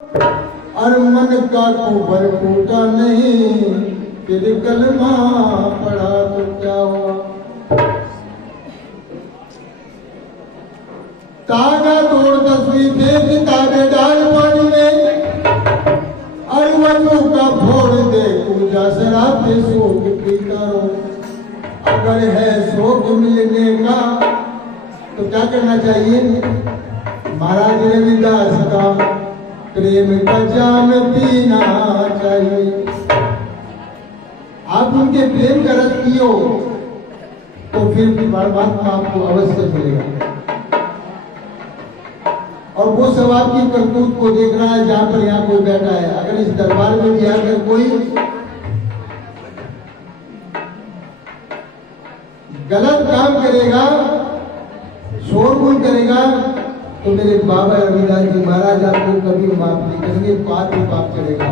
और मन का कुबर टूटा नहीं, फिर कलमा पढ़ा तो क्या हुआ। तागा तोड़ 10वीं थे किताबें डाल पानी में, और वजू का फोड़ दे पूजा शराब शोक पीता रो। अगर है शोक मिलने का तो क्या करना चाहिए। महाराज रविदास का प्रेम का जाम पीना चाहिए। आप उनके प्रेम का रस पियो तो फिर परमात्मा आपको अवश्य मिलेगा। और वो सब आपकी करतूत को देख रहा है जहां पर यहाँ कोई बैठा है। अगर इस दरबार में भी आकर कोई गलत काम करेगा, शोरगुल करेगा, तो मेरे बाबा रविदास जी महाराज आपको कभी माफ नहीं करेंगे, पाप ही पाप चलेगा।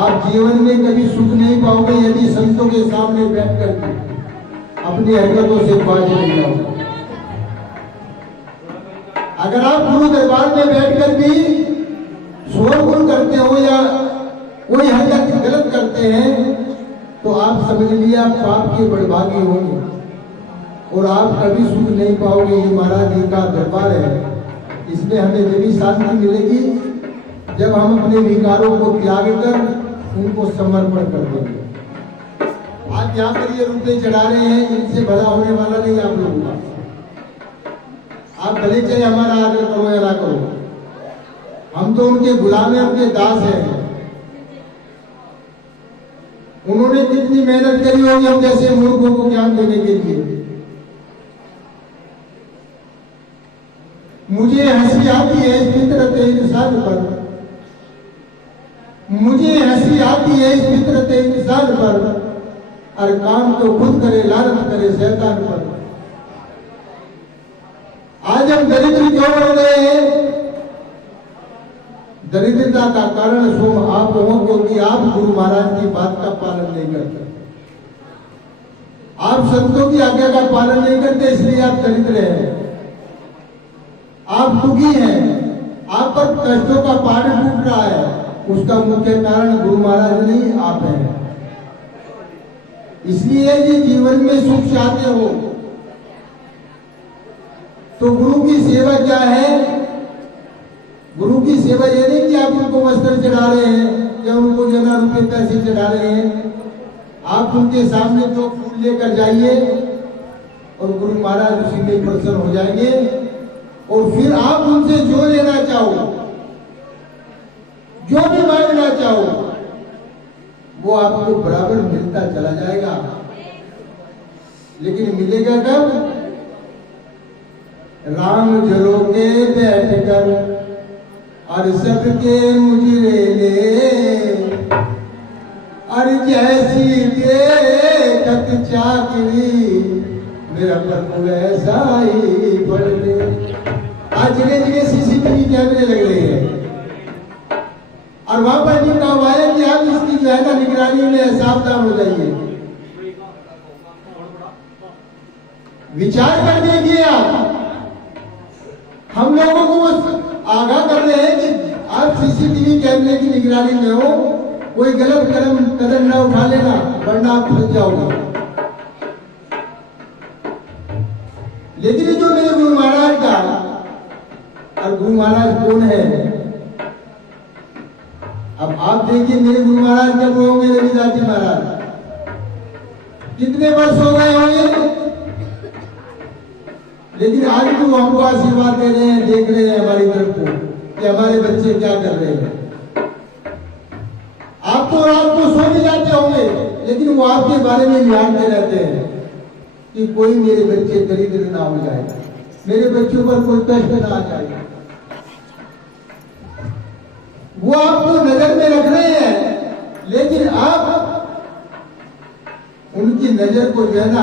आप जीवन में कभी सुख नहीं पाओगे यदि संतों के सामने बैठकर अपनी हरकतों से बाज नहीं जाओगे। अगर आप गुरु दरबार में बैठकर भी शोरगुल करते हो या कोई हरकत गलत करते हैं तो आप समझ लिया आप पाप के बड़भागी होंगे और आप कभी सुख नहीं पाओगे। ये महाराज जी का दरबार है, इसमें हमें जब शांति मिलेगी जब हम अपने विकारों को त्याग कर उनको समर्पण कर देंगे। आज यहाँ पर ये रुपये चढ़ा रहे हैं, इनसे भला होने वाला नहीं आप लोगों का। आप भले चाहे हमारा आदर करो या ना करो, हम तो उनके गुलाम हैं, उनके दास हैं। उन्होंने कितनी मेहनत करी होगी हम जैसे मूर्खों को ज्ञान देने के लिए। मुझे हंसी आती है इस फितरत इंसान पर, मुझे हंसी आती है इस फितरत इंसान पर, और काम तो खुद करे लानत करे शैतान पर। आज हम दरिद्र क्यों बन रहे हैं। दरिद्रता का कारण स्वयं आप हो, क्योंकि आप गुरु महाराज की बात का पालन नहीं करते, आप संतों की आज्ञा का पालन नहीं करते, इसलिए आप दरिद्र हैं, आप दुखी हैं, आप पर कष्टों का पहाड़ टूट रहा है। उसका मुख्य कारण गुरु महाराज नहीं आप हैं। इसलिए ये जीवन में सुख चाहते हो तो गुरु की सेवा क्या है। गुरु की सेवा ये नहीं कि आप उनको वस्त्र चढ़ा रहे हैं या उनको जना रुपये पैसे चढ़ा रहे हैं। आप उनके सामने दो फूल लेकर जाइए और गुरु महाराज उसी में प्रसन्न हो जाएंगे, और फिर आप उनसे जो लेना चाहो, जो भी मांगना चाहो, वो आपको बराबर मिलता चला जाएगा। लेकिन मिलेगा कब। राम झरोके बैठकर और सबके मुजरे ले, और जैसी देखत चाकरी मेरा प्रभु ऐसा ही पढ़ ले। आज जगह जगह सीसीटीवी कैमरे लग रहे हैं और वहां पर लिखा हुआ है कि आप इसकी जो है ना निगरानी में सावधान हो जाइए। विचार कर देखिए आप, हम लोगों को आगाह कर रहे हैं कि आप सीसीटीवी कैमरे की निगरानी में हो, कोई गलत कदम न उठा लेना वरना आप फंस जाओगे। लेकिन जो मेरे गुरु महाराज का, और गुरु महाराज कौन है। अब आप देखिए मेरे गुरु महाराज कब होंगे। रविदास जी महाराज कितने वर्ष हो गए होंगे, लेकिन आज भी वो हमको आशीर्वाद दे रहे हैं, देख रहे हैं हमारी तरफ को कि हमारे बच्चे क्या कर रहे हैं। आप तो रात को सो भी जाते होंगे, लेकिन वो आपके बारे में निहारते रहते हैं कि कोई मेरे बच्चे दरिद्र ना हो जाए, मेरे बच्चों पर कोई कष्ट ना आ जाए। वो आपको नजर में रख रहे हैं, लेकिन आप उनकी नजर को जो है ना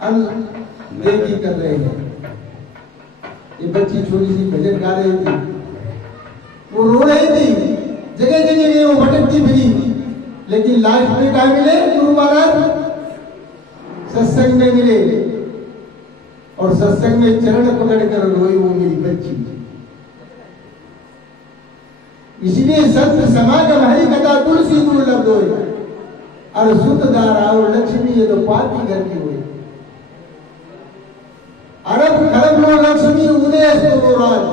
अनदेखी कर रहे हैं। ये बच्ची छोटी सी भजन गा रही थी, वो रो रही थी, जगह जगह वो भटकती फिरी, लेकिन लास्ट में क्या मिले गुरु महाराज, सत्संग में मिले, और सत्संग में चरण पकड़ कर रोई वो मेरी बच्ची। इसलिए संत समागम हरि कथा तुलसी दुर्लभ होए और सुतदार और लक्ष्मी ये तो पाती घर की हुई अरब खरब लो लक्ष्मी उदय सो राज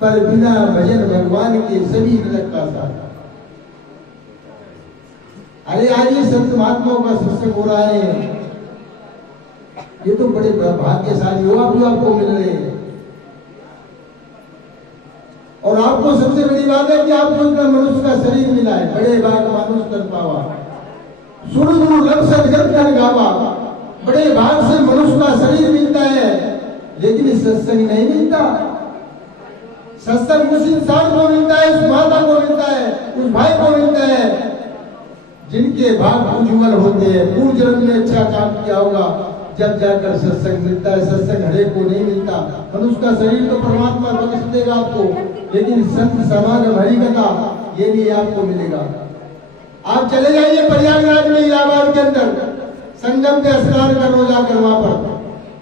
पर बिना भजन भगवान के सभी नरक का साथ। अरे आज ये संत महात्माओं का सत्संग हो रहा है, ये तो बड़े भाग्यशाली हो आप जो आपको मिल रहे हैं। और आपको सबसे बड़ी बात है कि आपको इतना मनुष्य का शरीर मिला है, बड़े भाग मानुष कर पावा सुर दुर्लभ सदगत कर गावा। बड़े भाग से मनुष्य का शरीर मिलता है लेकिन सत्संग नहीं मिलता। सत्संग उस इंसान को मिलता है, उस माता को मिलता है, उस भाई को मिलता है जिनके भाग उज्ज्वल होते हैं, पूर्व जन्म में अच्छा काम किया होगा, जब जाकर सत्संग मिलता है। सत्संग हरेक को नहीं मिलता। मनुष्य का शरीर तो परमात्मा बख्श देगा आपको, लेकिन संत समागम हरि कथा ये नहीं आपको मिलेगा। आप चले जाइए प्रयागराज में इलाहाबाद के अंदर, संगम पे स्नान कर लो जाकर वहां पर,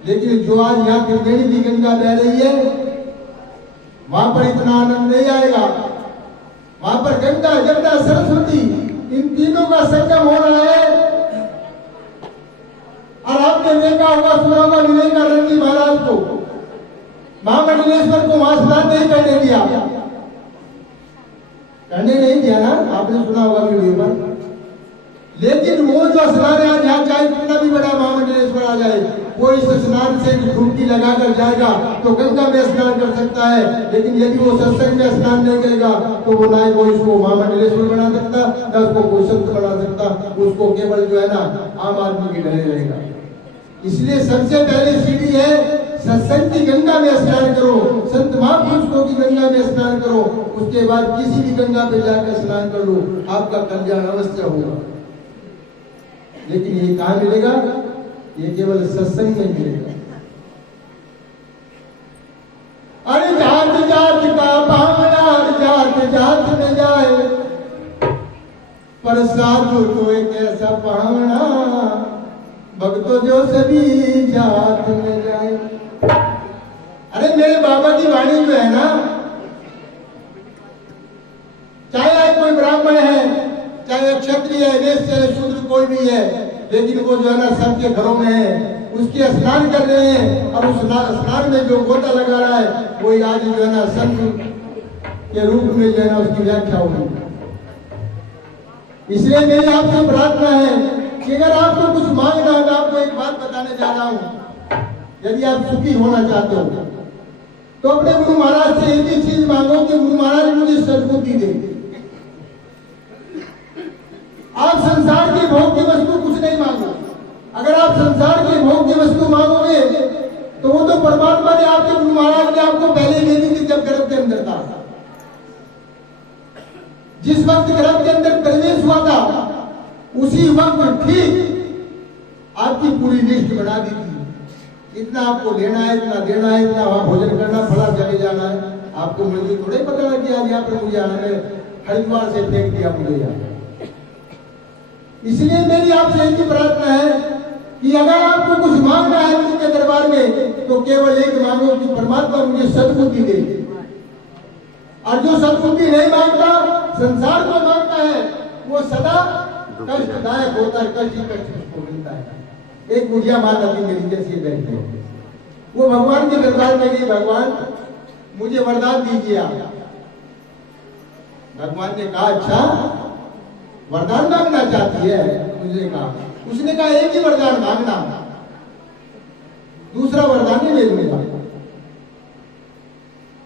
लेकिन जो आज यहाँ त्रिवेणी की गंगा बह रही है वहां पर इतना आनंद नहीं आएगा। वहां पर गंगा जमुना सरस्वती इन तीनों का संगम हो रहा है। और आपने देखा होगा, सुना होगा विवेकानंद जी महाराज को, महामंडलेश्वर को वहां स्नान नहीं करने दिया, करने नहीं दिया ना, आपने सुना होगा वीडियो पर। लेकिन वो जो स्नान है, यहाँ चाहे कितना भी बड़ा महामंडलेश्वर आ जाए, वो इस स्नान से डुबकी लगाकर जाएगा तो गंगा में स्नान कर सकता है। लेकिन यदि वो सत्संग में स्नान नहीं करेगा तो वो ना ही वो इसको महामंडलेश्वर बना सकता, ना उसको कोई संत बना सकता, उसको केवल जो है ना आम आदमी के डरे रहेगा। इसलिए सबसे पहले सीढ़ी है सत्संग की गंगा में स्नान करो, संत महापुरुषों की गंगा में स्नान करो, उसके बाद किसी भी गंगा पे जाकर स्नान कर लो, आपका कल्याण अवश्य होगा। लेकिन ये कहाँ मिलेगा? ये केवल सत्संग में मिलेगा। अरे जात जात का भावना जात जात में जाए, पर साधु तो एक ऐसा भावना भक्तों जो सभी जात में जाए। अरे मेरे बाबा की वाणी जो है ना, चाहे कोई ब्राह्मण है, चाहे क्षत्रिय है, वैश्य है, शूद्र कोई भी है, लेकिन वो जो है ना सबके घरों में है, उसके स्नान कर रहे हैं और उस स्नान में जो गोता लगा रहा है वही आज जो है ना संत के रूप में जो है ना उसकी व्याख्या होगी। इसलिए मेरी आपसे प्रार्थना है कि अगर आपको कुछ मांगना है, मैं आपको एक बात बताने जा रहा हूं। यदि आप सुखी होना चाहते हो तो अपने गुरु महाराज से एक ही चीज मांगो कि गुरु महाराज मुझे सद्बुद्धि दे। आप संसार की भोग की वस्तु कुछ नहीं मांगो। अगर आप संसार की भोग की वस्तु मांगोगे तो वो तो परमात्मा ने आपके गुरु महाराज ने आपको पहले दे दी थी जब गर्भ के अंदर था। जिस वक्त गर्भ के अंदर प्रवेश हुआ था उसी वक्त ठीक आपकी पूरी लिस्ट बना दी थी। इतना आपको लेना है, इतना देना है, इतना वहां भोजन करना, फला जगह जाना है। आपको मुझे थोड़ा ही पता लग गया यहाँ पर मुझे आने में हरिद्वार से फेंक दिया मुझे यहाँ। इसलिए मेरी आपसे एक ही प्रार्थना है कि अगर आपको कुछ मांगना है उनके दरबार में तो केवल एक मांगो कि परमात्मा मुझे सद्बुद्धि दे। और जो सद्बुद्धि नहीं मांगता, संसार को मांगता है, वो सदा कष्टदायक होता है, कष्ट ही कष्ट उसको मिलता है। एक बुढ़िया माता थी मेरी जैसी बैठी है, वो भगवान के दरबार में गई, भगवान मुझे वरदान दीजिए आप। भगवान ने कहा अच्छा वरदान मांगना चाहती है? उसने कहा एक ही वरदान मांगना, दूसरा वरदान नहीं ले लूंगा।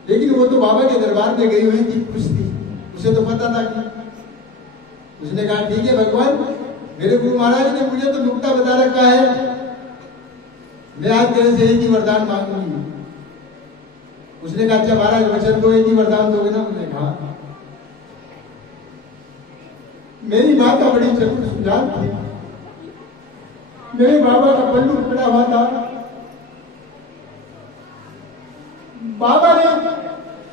लेकिन वो तो बाबा के दरबार में गई हुई थी, खुश थी, उसे तो पता था कि। उसने कहा ठीक है भगवान, मेरे गुरु महाराज ने मुझे तो नुक्ता बता रखा है, मैं आज तेरे से एक ही वरदान मांगूंगी। उसने कहा अच्छा महाराज वचन दो, एक ही वरदान दोगे ना? उसने कहा मेरी माता बड़ी चतुर सुजान थी, मेरे बाबा का पल्लू पड़ा हुआ था, बाबा ने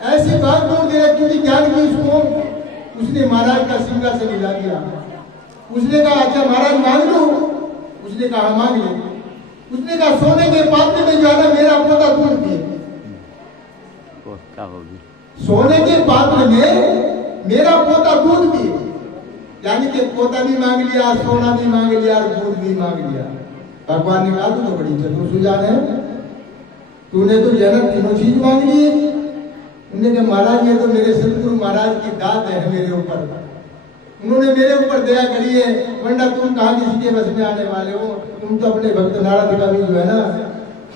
ऐसी बात बोल दे रखी थी ज्ञान की उसको, उसने महाराज का सिंहासन हिला दिया। उसने कहा अच्छा महाराज मांग लो? उसने कहा मांग ले। उसने कहा सोने के पात्र में जो है ना मेरा पोता दूध पिए। सोने के पात्र में मेरा पोता दूध भी, यानी कि पोता भी मांग लिया, सोना भी मांग लिया और दूध भी मांग लिया। भगवान ने कहा तू तो बड़ी चतुर सुजान है, तूने तो जन्नत तीनों चीज मांग ली। उन्होंने कहा महाराज ये तो मेरे सतगुरु महाराज की दात है मेरे ऊपर, उन्होंने मेरे ऊपर दया करी है, वरना तुम कहाँ किसी के बस में आने वाले हो। तुम तो अपने भक्त नारद का भी जो है ना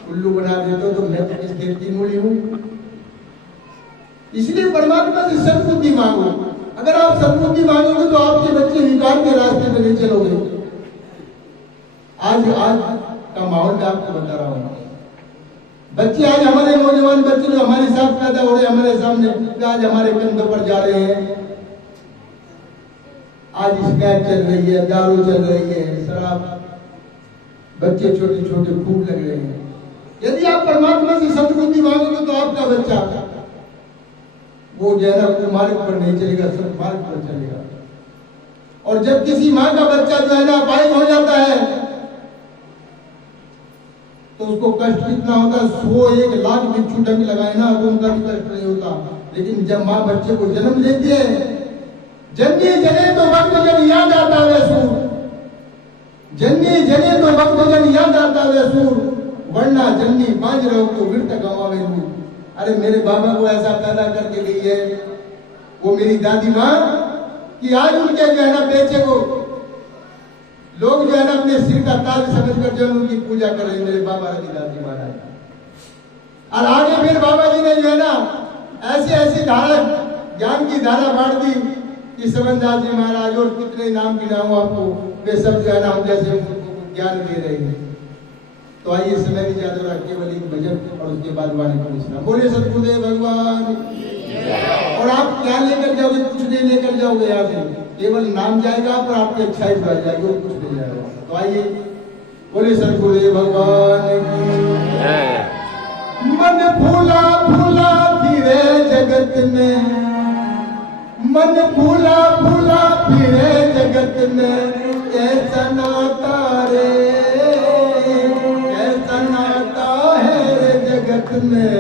उल्लू बना देते हो, तो मैं तो किस खेत की मूली हूँ। इसलिए परमात्मा से सद्बुद्धि मांगो। अगर आप सद्बुद्धि मांगोगे तो आपके बच्चे विकार के रास्ते पे नहीं चलोगे। आज का माहौल मैं आपको बता रहा हूँ, बच्चे आज हमारे नौजवान बच्चे जो हमारे साथ पैदा हो रहे हैं हमारे सामने, आज हमारे कंधों पर जा रहे हैं। आज स्मैक चल रही है, दारू चल रही है, शराब, बच्चे छोटे छोटे खूब लग रहे हैं। यदि आप परमात्मा से सद्बुद्धि मांगोगे तो आपका बच्चा वो जैना मार्ग पर नहीं चलेगा, सब मार्ग पर चलेगा। और जब किसी माँ का बच्चा जो है ना अपाहिज हो जाता है तो उसको कष्ट कितना होता है, 100-1 लाख बिच्छू डंक लगाए ना तो उनका भी कष्ट नहीं होता। लेकिन जब माँ बच्चे को जन्म देती है, जन्नी जने तो वक्त जन याद आता है सूर, जन्नी जने तो वक्त जन याद आता है सूर, वरना जन्नी बांझ रहो तो विरत गवावे दूर। अरे मेरे बाबा को ऐसा पैदा करके गई है वो मेरी दादी माँ कि आज उनके जो है ना बेचे को लोग जो है ना अपने सिर का ताज समझकर जो उनकी पूजा कर रहे हैं, मेरे बाबा रवि दादी महाराज। और आगे फिर बाबा जी ने जो है ना ऐसी ऐसी धारा ज्ञान की धारा बांट दी कि समनदास जी महाराज और कितने नाम गिनाऊं आपको, वे सब जो है ना हम जैसे उनको ज्ञान दे रहे हैं। तो आइए समय भी ज्यादा रहा, केवल एक भजन और उसके बाद वाणी को विश्राम। बोले सतगुरुदेव भगवान। और आप क्या लेकर जाओगे? कुछ नहीं लेकर जाओगे यहाँ से, केवल नाम जाएगा पर आपकी अच्छाई बढ़ जाएगी और कुछ नहीं जाएगा। तो आइए बोले सतगुरुदेव भगवान की। मन फूला फूला फिरे जगत में, मन फूला फूला फिरे जगत में, कैसा नाता रे, कैसा नाता है रे जगत में,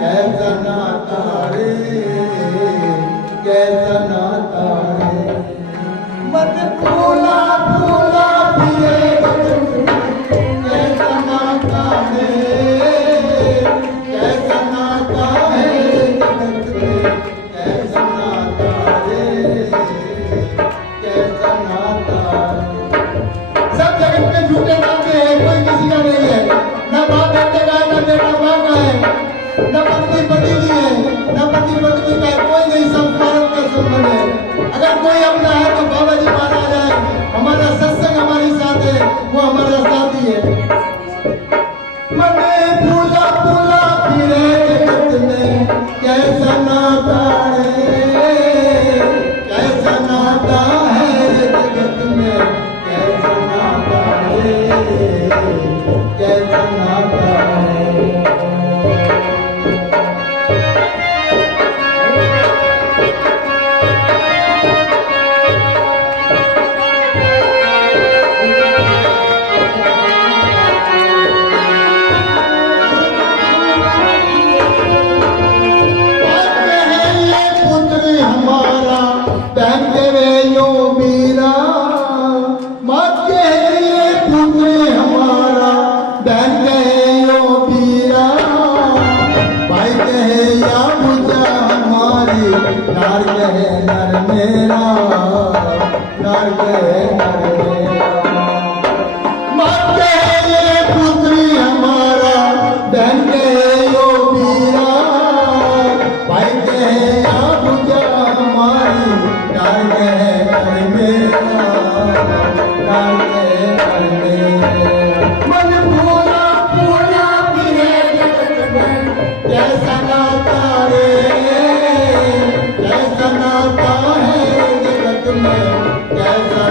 कैसा नाता रे, कैसा नाता रे। मन फूला फूला फिरे जगत में, कैसा नाता है, कैसा नाता है जगत में, कैसा नाता रे, कैसा नाता रे। सब जगत में झूठे नाते हैं, कोई किसी का नहीं है, न बाप बेटे का है, न बेटा माँ का है, न पत्नी पति की है, न पति पत्नी का है, कोई नहीं, सब भारत का संबंध है। अगर कोई अपना है तो बाबा जी महाराज है, हमारा सत्संग हमारे साथ है, वो हमारा साथी है। मन फूला फूला फिरे जगत में, कैसा नाता है, कैसा नाता है जगत में, कैसा नाता है, कैसा नाता है। कैसा नाता है जगत में, कैसा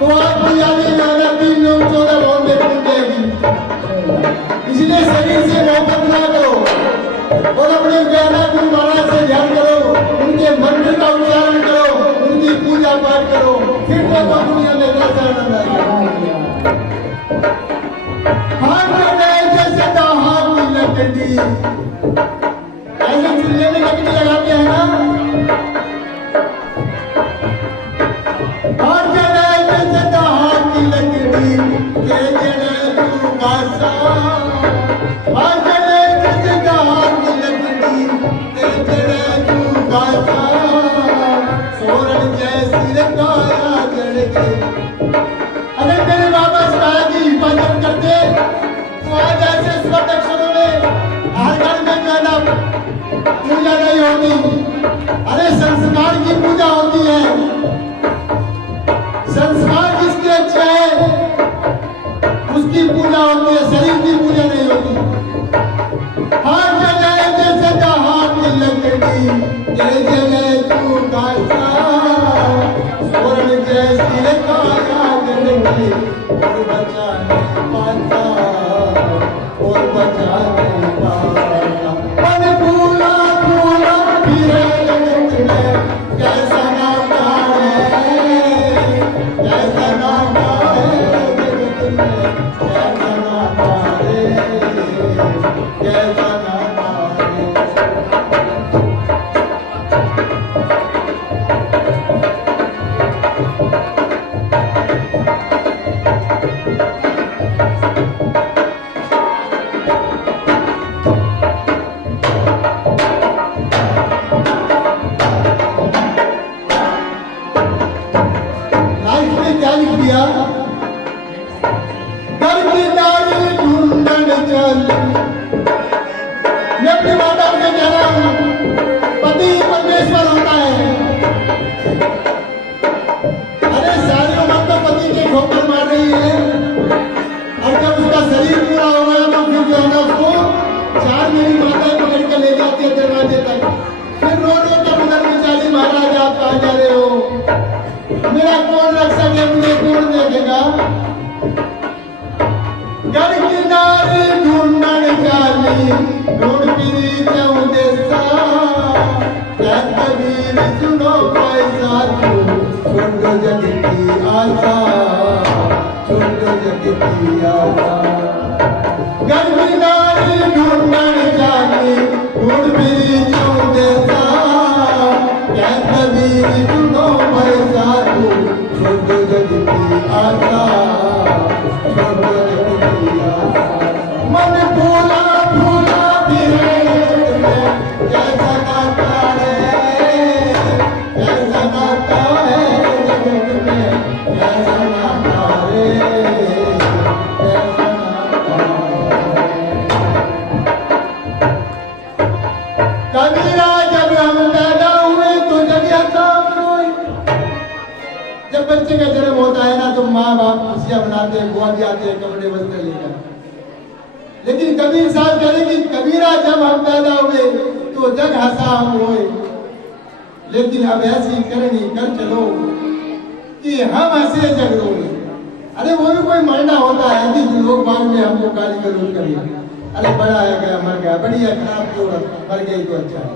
तो आपकी आगे आना 3 9 14 भाव में पहुंच जाएगी। इसलिए शरीर से मोहब्बत ना करो और अपने ज्ञाना गुरु महाराज से ध्यान करो, उनके मंत्र का उच्चारण करो, उनकी पूजा पाठ करो, फिर तो दुनिया में कैसा आनंद आएगा। जैसे हाथ की लकड़ी ऐसे चूल्हे में लकड़ी लगाते हैं ना, हाथ की लकड़ी के जड़े तू बासा, हाथ की लकड़ी के जड़े तू बासा, सोरन जैसी लगाया जड़ के। अरे मेरे बाबा सराय की हिफाजत करते तो आज ऐसे स्वर्ण अक्षरों में हर घर में जो है ना पूजा नहीं होती। अरे संस्कार की पूजा होती है, संस्कार जिसके अच्छे है उसकी पूजा होती है, शरीर की पूजा नहीं होती। हाथ जगह जैसे हाथ की लकड़ी जय जय तू गाता, स्वर्ण जैसी लगाया जड़के और बचा नहीं पाता, और बचा नहीं पाता। मन भूला भूला फिरे जगत में कैसा नाता है, कैसा नाता है जगत में, कैसा नाता है, कैसा नाता है। क्या लिख दिया, घर की नारी ढूंढन चल। मैं अपनी माता से कह रहा हूं, पति परमेश्वर होता है। अरे सारी उम्र तो पति के ठोकर मार रही है, और जब उसका शरीर पूरा हो गया तो फिर जो है ना उसको 4 मेरी माताएं पकड़ के ले जाती है दरवाजे तक, फिर रो रो कर उधर बेचारी, महाराज आप कहाँ जा रहे हो, मेरा कौन रख सके, मुझे कौन देखेगा। घर की नारी ढूंढन चाली ढूंढ फिरी जाऊं देसा, क्या कबीर सुनो पैसा तू छोड़ो जग की आशा, छोड़ो जग की आशा। घर की नारी ढूंढन चाली ढूंढ फिरी जाऊं देसा, क्या कबीर सुनो पैसा तू छोड़ो जग की आशा, छोड़ो जग की आशा। मन भूला भूला फिरे जगत में कैसा नाता है, कैसा नाता है जगत में, कैसा नाता है, कैसा नाता है। कबीरा जब हम पैदा हुए तो जगह काम हुई। जब बच्चे का जन्म होता है ना तो माँ बाप खुशियां मनाते हैं, बुआ भी आते हैं कपड़े वस्त्र लेकर। लेकिन कबीर साहब कह रहे कि कबीरा जब हम पैदा हुए तो जग हंसा हम रोए, लेकिन अब ऐसी करनी कर चलो कि हम हंसे जग रोए। अरे वो भी कोई मरना होता है कि लोग बाद में हमको गाली गलौज करें, अरे बड़ा है गया मर गया, बढ़िया खराब क्यों मर गई तो अच्छा है।